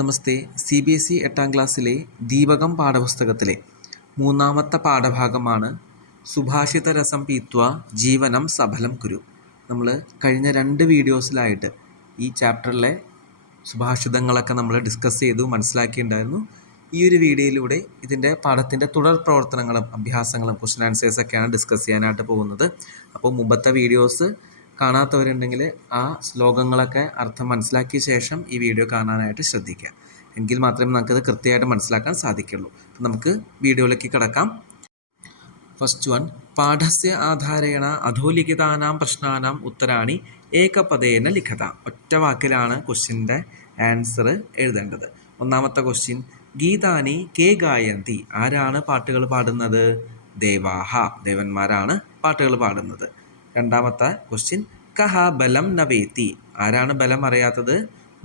നമസ്തേ. CBSE 8ാം ക്ലാസ്സിലെ ദീപകം പാഠപുസ്തകത്തിലെ മൂന്നാമത്തെ പാഠഭാഗമാണ് സുഭാഷിതരസം പീത്വാ ജീവനം സഫലം കുരു. നമ്മൾ കഴിഞ്ഞ 2 വീഡിയോസിലായിട്ട് ഈ ചാപ്റ്ററിലെ സുഭാഷിതങ്ങളൊക്കെ നമ്മൾ ഡിസ്കസ് ചെയ്തു, മനസ്സിലാക്കിയിട്ടുണ്ടായിരുന്നു. ഈ ഒരു വീഡിയോയിലൂടെ ഇതിൻ്റെ പാഠത്തിൻ്റെ തുടർ പ്രവർത്തനങ്ങളും അഭ്യാസങ്ങളും ക്വസ്റ്റ്യൻ ആൻസേഴ്സൊക്കെയാണ് ഡിസ്കസ് ചെയ്യാനായിട്ട് പോകുന്നത്. അപ്പോൾ മുമ്പത്തെ വീഡിയോസ് കാണാത്തവരുണ്ടെങ്കിൽ ആ ശ്ലോകങ്ങളൊക്കെ അർത്ഥം മനസ്സിലാക്കിയ ശേഷം ഈ വീഡിയോ കാണാനായിട്ട് ശ്രദ്ധിക്കുക. എങ്കിൽ മാത്രമേ നമുക്കത് കൃത്യമായിട്ട് മനസ്സിലാക്കാൻ സാധിക്കുള്ളൂ. അപ്പം നമുക്ക് വീഡിയോയിലേക്ക് കിടക്കാം. ഫസ്റ്റ് വൺ, പാഠസ്യ ആധാരേണ അധോലിഖിതാനാം പ്രശ്നാനാം ഉത്തരാണി ഏകപദേന ലിഖത. ഒറ്റ വാക്കിലാണ് ക്വസ്റ്റ്യൻ്റെ ആൻസർ എഴുതേണ്ടത്. ഒന്നാമത്തെ ക്വസ്റ്റ്യൻ, ഗീതാനി കേ ഗായന്തി. ആരാണ് പാട്ടുകൾ പാടുന്നത്? ദേവാഹ, ദേവന്മാരാണ് പാട്ടുകൾ പാടുന്നത്. രണ്ടാമത്തെ ക്വസ്റ്റ്യൻ, കഹ ബലം നവേത്തി. ആരാണ് ബലം അറിയാത്തത്?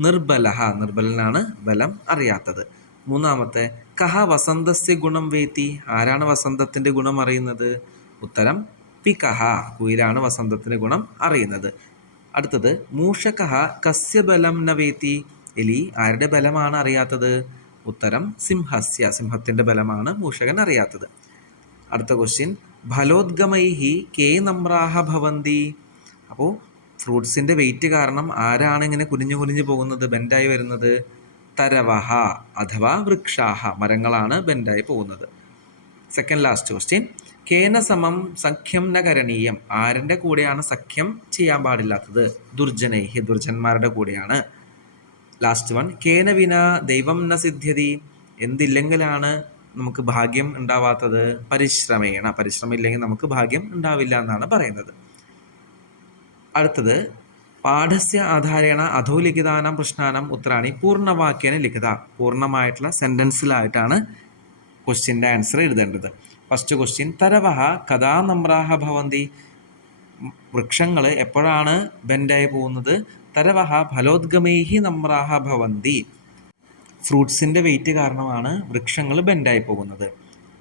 നിർബലഹ, നിർബലനാണ് ബലം അറിയാത്തത്. മൂന്നാമത്തെ, കഹ വസന്തസ്യ ഗുണം വേത്തി. ആരാണ് വസന്തത്തിൻ്റെ ഗുണം അറിയുന്നത്? ഉത്തരം പികഹ, കുയിലാണ് വസന്തത്തിൻ്റെ ഗുണം അറിയുന്നത്. അടുത്തത്, മൂഷകഹ കസ്യ ബലം നവേത്തി. എലി ആരുടെ ബലമാണ് അറിയാത്തത്? ഉത്തരം സിംഹസ്യ, സിംഹത്തിൻ്റെ ബലമാണ് മൂഷകൻ അറിയാത്തത്. അടുത്ത ക്വസ്റ്റ്യൻ, ഫലോദ്ഗമൈഹി കേ നമ്രാഹ ഭവന്തി. അപ്പോൾ ഫ്രൂട്ട്സിൻ്റെ വെയിറ്റ് കാരണം ആരാണ് ഇങ്ങനെ കുനിഞ്ഞു പോകുന്നത്, ബെൻഡായി വരുന്നത്? തരവഹ അഥവാ വൃക്ഷാഹ, മരങ്ങളാണ് ബെൻഡായി പോകുന്നത്. സെക്കൻഡ് ലാസ്റ്റ് ക്വസ്റ്റ്യൻ, കേന സമം സഖ്യം ന കരണീയം. ആരുടെ കൂടെയാണ് സഖ്യം ചെയ്യാൻ പാടില്ലാത്തത്? ദുർജനൈഹി, ദുർജന്മാരുടെ കൂടെയാണ്. ലാസ്റ്റ് വൺ, കേന വിന ദൈവം ന സിദ്ധ്യതി. എന്തില്ലെങ്കിലാണ് നമുക്ക് ഭാഗ്യം ഉണ്ടാവാത്തത്? പരിശ്രമേണ, പരിശ്രമം ഇല്ലെങ്കിൽ നമുക്ക് ഭാഗ്യം ഉണ്ടാവില്ല എന്നാണ് പറയുന്നത്. അടുത്തത്, പാഠസ്യ ആധാരേണ അധോലിഖിതാനാം പ്രശ്നാനാം ഉത്തരാണി പൂർണ്ണവാക്യേന ലിഖിത. പൂർണ്ണമായിട്ടുള്ള സെൻറ്റൻസിലായിട്ടാണ് ക്വസ്റ്റ്യൻ്റെ ആൻസർ എഴുതേണ്ടത്. ഫസ്റ്റ് ക്വസ്റ്റ്യൻ, തരവഹ കഥാ നമ്രാഹ ഭവന്തി. വൃക്ഷങ്ങൾ എപ്പോഴാണ് ബെൻഡായി പോകുന്നത്? തരവഹ ഫലോദ്ഗമൈഹി നമ്രാഹ ഭവന്തി. ഫ്രൂട്ട്സിൻ്റെ വെയിറ്റ് കാരണമാണ് വൃക്ഷങ്ങൾ ബെൻഡായി പോകുന്നത്.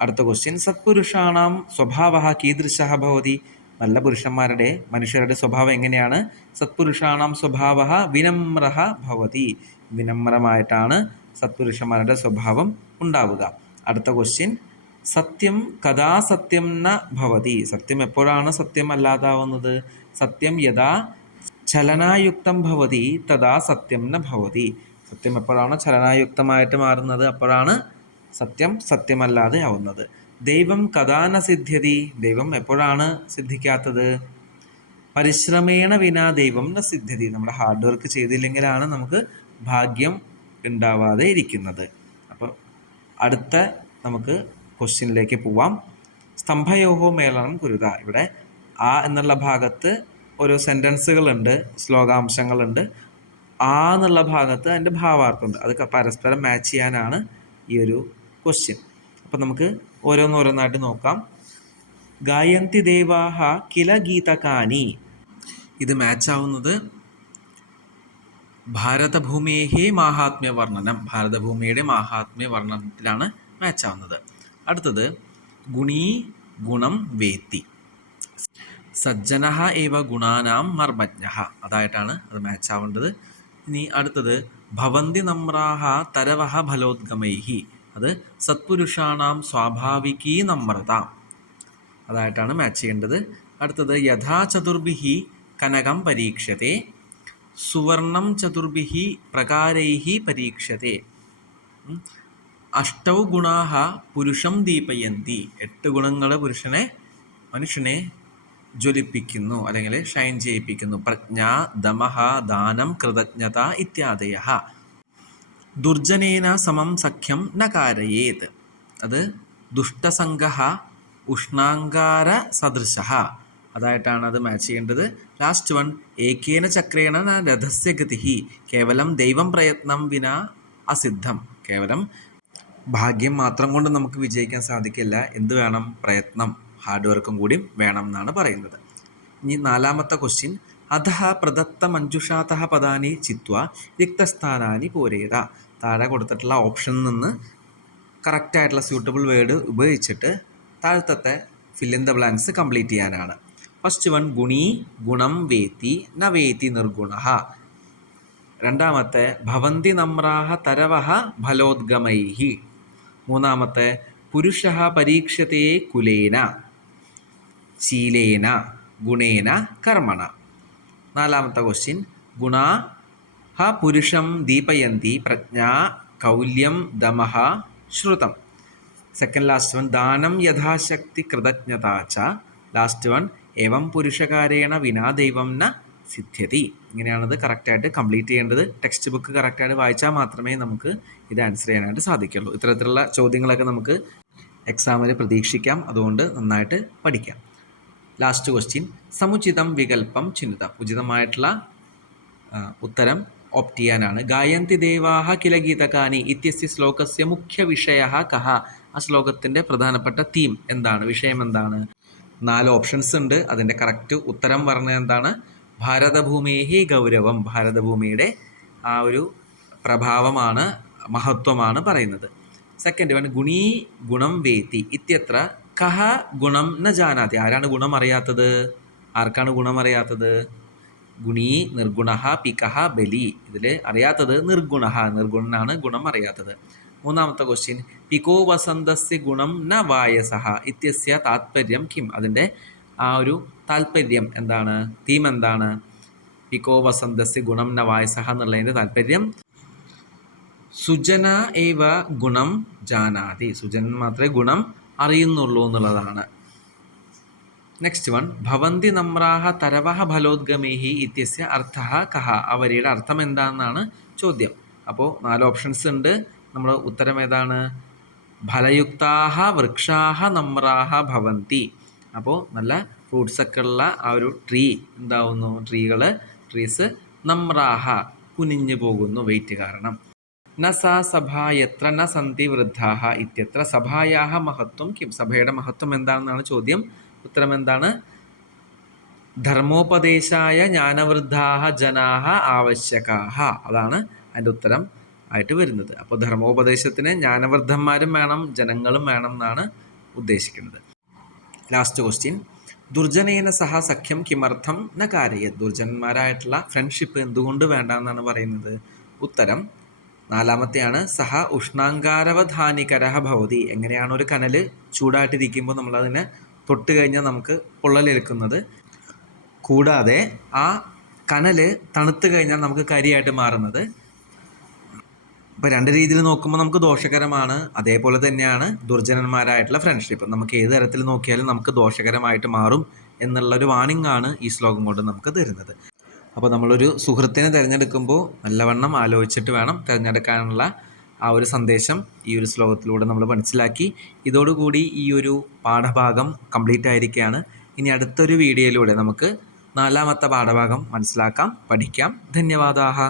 അടുത്ത ക്വസ്റ്റ്യൻ, സത്പുരുഷാണാം സ്വഭാവ കീദൃശഃ ഭവതി. നല്ല പുരുഷന്മാരുടെ, മനുഷ്യരുടെ സ്വഭാവം എങ്ങനെയാണ്? സത്പുരുഷാണാം സ്വഭാവ വിനമ്രഃ ഭവതി. വിനമ്രമായിട്ടാണ് സത്പുരുഷന്മാരുടെ സ്വഭാവം ഉണ്ടാവുക. അടുത്ത ക്വസ്റ്റ്യൻ, സത്യം കഥാ സത്യം ന ഭവതി. സത്യം എപ്പോഴാണ് സത്യം അല്ലാതാവുന്നത്? സത്യം യഥാ ചലനായുക്തം ഭവതി തഥാ സത്യം ന ഭവതി. സത്യം എപ്പോഴാണ് ചലനായുക്തമായിട്ട് മാറുന്നത്, അപ്പോഴാണ് സത്യം സത്യമല്ലാതെ ആവുന്നത്. ദൈവം കഥാ ന സിദ്ധ്യതി. ദൈവം എപ്പോഴാണ് സിദ്ധിക്കാത്തത്? പരിശ്രമേണ വിനാ ദൈവം ന സിദ്ധ്യതി. നമ്മുടെ ഹാർഡ് വർക്ക് ചെയ്തില്ലെങ്കിലാണ് നമുക്ക് ഭാഗ്യം ഉണ്ടാവാതെ ഇരിക്കുന്നത്. അപ്പോൾ അടുത്ത നമുക്ക് ക്വസ്റ്റ്യനിലേക്ക് പോവാം. സ്തംഭയോഹോ മേളനം കുരുത. ഇവിടെ ആ എന്നുള്ള ഭാഗത്ത് ഓരോ സെൻറ്റൻസുകളുണ്ട്, ശ്ലോകാംശങ്ങളുണ്ട്. ആ എന്നുള്ള ഭാഗത്ത് അതിൻ്റെ ഭാവാർത്ഥമുണ്ട്. അത് പരസ്പരം മാച്ച് ചെയ്യാനാണ് ഈ ഒരു ക്വസ്റ്റ്യൻ. അപ്പം നമുക്ക് ഓരോന്നോരോന്നായിട്ട് നോക്കാം. ഗായന്തി ദേവാഹ കില ഗീതകാനി. ഇത് മാച്ചാവുന്നത് ഭാരതഭൂമിയെ മാഹാത്മ്യ വർണ്ണനം, ഭാരതഭൂമിയുടെ മാഹാത്മ്യ വർണ്ണനത്തിലാണ് മാച്ചാവുന്നത്. അടുത്തത്, ഗുണീ ഗുണം വേത്തി. സജ്ജനഃ ഏവ ഗുണാനാം മർമ്മജ്ഞഃ. അതായിട്ടാണ് അത് മാച്ചാവേണ്ടത്. ഇനി അടുത്തത്, ഭവന്തി നമ്രാഹ തരവഹ ഫലോദ്ഗമൈഹി. അത് സത്പുരുഷാണാം സ്വാഭാവികീ നമ്രത. അതായിട്ടാണ് മാച്ച് ചെയ്യേണ്ടത്. അടുത്തത്, യഥാ ചതുർഭിഹി കനകം പരീക്ഷ്യത്തെ സുവർണം ചതുർഭിഹി പ്രകാരൈഹി പരീക്ഷ്യത്തെ. അഷ്ടൗ ഗുണാഹ പുരുഷം ദീപയന്തി. 8 ഗുണങ്ങൾ മനുഷ്യനെ ജ്വലിപ്പിക്കുന്നു, അല്ലെങ്കിൽ ഷൈൻ ചെയ്യിപ്പിക്കുന്നു. പ്രജ്ഞ, ദമഃ, ദാനം, കൃതജ്ഞത ഇത്യാദയഃ. ദുർജനേന സമം സഖ്യം ന കാരയേത്. അത് ദുഷ്ടസംഗഃ ഉഷ്ണാങ്കാര സദൃശഃ. അതായിട്ടാണ് അത് മാച്ച് ചെയ്യേണ്ടത്. ലാസ്റ്റ് വൺ, ഏകേന ചക്രേണ ന രഥസ്യ ഗതിഃ. കേവലം ദൈവം പ്രയത്നം വിന അസിദ്ധം. കേവലം ഭാഗ്യം മാത്രം കൊണ്ട് നമുക്ക് വിജയിക്കാൻ സാധിക്കില്ല. എന്ത് വേണം? പ്രയത്നം, ഹാർഡ് വർക്കും കൂടി വേണം എന്നാണ് പറയുന്നത്. ഇനി നാലാമത്തെ ക്വസ്റ്റ്യൻ, അധഃ പ്രദത്ത മഞ്ജുഷാതഃ പദാനി ചിത്വാ റിക്തസ്ഥാനാനി പൂരേത. താഴെ കൊടുത്തിട്ടുള്ള ഓപ്ഷനിൽ നിന്ന് കറക്റ്റായിട്ടുള്ള സ്യൂട്ടബിൾ വേർഡ് ഉപയോഗിച്ചിട്ട് താഴത്തെ fill in the blanks complete ചെയ്യാനാണ്. ഫസ്റ്റ് വൺ, ഗുണീ ഗുണം വേത്തി ന വേത്തി നിർഗുണഃ. രണ്ടാമത്തെ ഭവന്തി നമ്രാഹ തരവഹ ഫലോദ്ഗമൈഹി. മൂന്നാമത്തെ പുരുഷഃ പരീക്ഷ്യത്തെ കുലേന ശീലേന ഗുണേന കർമ്മണ. നാലാമത്തെ ക്വസ്റ്റ്യൻ ഗുണാ പുരുഷം ദീപയന്തി പ്രജ്ഞാ കൗല്യം ദമഃ ശ്രുതം. സെക്കൻഡ് ലാസ്റ്റ് വൺ ദാനം യഥാശക്തി കൃതജ്ഞത ച. ലാസ്റ്റ് വൺ ഏവം പുരുഷകാരേണ വിനാ ദൈവം ന സിദ്ധ്യതി. ഇങ്ങനെയാണത് കറക്റ്റായിട്ട് കംപ്ലീറ്റ് ചെയ്യേണ്ടത്. ടെക്സ്റ്റ് ബുക്ക് കറക്റ്റായിട്ട് വായിച്ചാൽ മാത്രമേ നമുക്ക് ഇത് ആൻസർ ചെയ്യാനായിട്ട് സാധിക്കുള്ളൂ. ഇത്തരത്തിലുള്ള ചോദ്യങ്ങളൊക്കെ നമുക്ക് എക്സാമിൽ പ്രതീക്ഷിക്കാം. അതുകൊണ്ട് നന്നായിട്ട് പഠിക്കാം. Last question സമുചിതം വികല്പം ചിഹ്നിതം. ഉചിതമായിട്ടുള്ള ഉത്തരം ഓപ്റ്റ് ചെയ്യാനാണ്. ഗായന്തി ദേവാഹ കില ഗീതകാനി ഇത്യസ്യ ശ്ലോകസ്യ മുഖ്യ വിഷയഃ കഃ. ആ ശ്ലോകത്തിൻ്റെ പ്രധാനപ്പെട്ട തീം എന്താണ്, വിഷയം എന്താണ്? 4 ഓപ്ഷൻസ് ഉണ്ട്. അതിൻ്റെ കറക്റ്റ് ഉത്തരം പറഞ്ഞത് എന്താണ്? ഭാരതഭൂമേഹി ഗൗരവം. ഭാരതഭൂമിയുടെ ആ ഒരു പ്രഭാവമാണ്, മഹത്വമാണ് പറയുന്നത്. സെക്കൻഡ് വൺ ഗുണീ ഗുണം വേത്തി ഇത്യത്ര കഹ ഗുണം ന ജാനാതി. ആരാണ് ഗുണം അറിയാത്തത്? ആർക്കാണ് ഗുണം അറിയാത്തത്? ഗുണീ നിർഗുണഃ പികഃ ബലി. ഇതിൽ അറിയാത്തത് നിർഗുണഃ, നിർഗുണനാണ് ഗുണം അറിയാത്തത്. മൂന്നാമത്തെ ക്വസ്റ്റ്യൻ പികോ വസന്തസ്യ ഗുണം ന വായസഃ ഇത്യസ്യ താത്പര്യം കിം. അതിൻ്റെ ആ ഒരു താല്പര്യം എന്താണ്, തീം എന്താണ്? പികോ വസന്തസ്യ ഗുണം ന വായസഃ എന്നുള്ളതിൻ്റെ താല്പര്യം സുജന ഏവ ഗുണം ജാനാതി. സുജനൻ മാത്രമേ ഗുണം അറിയുന്നുള്ളൂ എന്നുള്ളതാണ്. നെക്സ്റ്റ് വൺ ഭവന്തി നമ്രാഹ തരവഹ ഫലോദ്ഗമേഹി ഇത്യസ്യ അർത്ഥഃ കഹ. ആ വരിയുടെ അർത്ഥം എന്താണെന്നാണ് ചോദ്യം. അപ്പോൾ 4 ഓപ്ഷൻസ് ഉണ്ട്. നമ്മൾ ഉത്തരം ഏതാണ്? ഫലയുക്താഹ വൃക്ഷാഹ നമ്രാഹ ഭവന്തി. അപ്പോൾ നല്ല ഫ്രൂട്ട്സൊക്കെ ഉള്ള ആ ഒരു ട്രീ എന്താവുന്നു? ട്രീസ് നമ്രാഹ കുനിഞ്ഞു പോകുന്നു വെയിറ്റ് കാരണം. ന സാ സഭ യത്ര ന സന്തി വൃദ്ധാഹ ഇത്യത്ര സഭായാഹ മഹത്വം കിം. സഭയുടെ മഹത്വം എന്താണെന്നാണ് ചോദ്യം. ഉത്തരം എന്താണ്? ധർമ്മോപദേശായ ജ്ഞാനവൃദ്ധാഹ ജനാഹ ആവശ്യകാഹ. അതാണ് അതിൻ്റെ ഉത്തരം ആയിട്ട് വരുന്നത്. അപ്പോൾ ധർമ്മോപദേശത്തിന് ജ്ഞാനവൃദ്ധന്മാരും വേണം, ജനങ്ങളും വേണം എന്നാണ് ഉദ്ദേശിക്കുന്നത്. ലാസ്റ്റ് ക്വസ്റ്റ്യൻ ദുർജനേന സഹ സഖ്യം കിമർത്ഥം ന കാരയത്. ദുർജനന്മാരായിട്ടുള്ള ഫ്രണ്ട്ഷിപ്പ് എന്തുകൊണ്ട് വേണ്ട എന്നാണ് പറയുന്നത്. ഉത്തരം നാലാമത്തെയാണ് സഹ ഉഷ്ണാങ്കാരവധാനികരഃ ഭവതി. എങ്ങനെയാണ് ഒരു കനൽ ചൂടായിട്ടിരിക്കുമ്പോൾ നമ്മളതിനെ തൊട്ട് കഴിഞ്ഞാൽ നമുക്ക് പൊള്ളലേൽക്കുന്നത്, കൂടാതെ ആ കനൽ തണുത്ത് കഴിഞ്ഞാൽ നമുക്ക് കരിയായിട്ട് മാറുന്നത്. ഇപ്പോൾ 2 രീതിയിൽ നോക്കുമ്പോൾ നമുക്ക് ദോഷകരമാണ്. അതേപോലെ തന്നെയാണ് ദുർജനന്മാരായിട്ടുള്ള ഫ്രണ്ട്ഷിപ്പ്. നമുക്ക് ഏത് തരത്തിൽ നോക്കിയാലും നമുക്ക് ദോഷകരമായിട്ട് മാറും എന്നുള്ളൊരു വാണിംഗ് ആണ് ഈ ശ്ലോകം കൊണ്ട് നമുക്ക് തരുന്നത്. അപ്പോൾ നമ്മളൊരു സുഹൃത്തിനെ തിരഞ്ഞെടുക്കുമ്പോൾ നല്ലവണ്ണം ആലോചിച്ചിട്ട് വേണം തിരഞ്ഞെടുക്കാനുള്ള ആ ഒരു സന്ദേശം ഈ ഒരു ശ്ലോകത്തിലൂടെ നമ്മൾ മനസ്സിലാക്കി. ഇതോടുകൂടി ഈ ഒരു പാഠഭാഗം കംപ്ലീറ്റ് ആയിരിക്കുകയാണ്. ഇനി അടുത്തൊരു വീഡിയോയിലൂടെ നമുക്ക് 4ാമത്തെ പാഠഭാഗം മനസ്സിലാക്കാം, പഠിക്കാം. ധന്യവാദാഹ.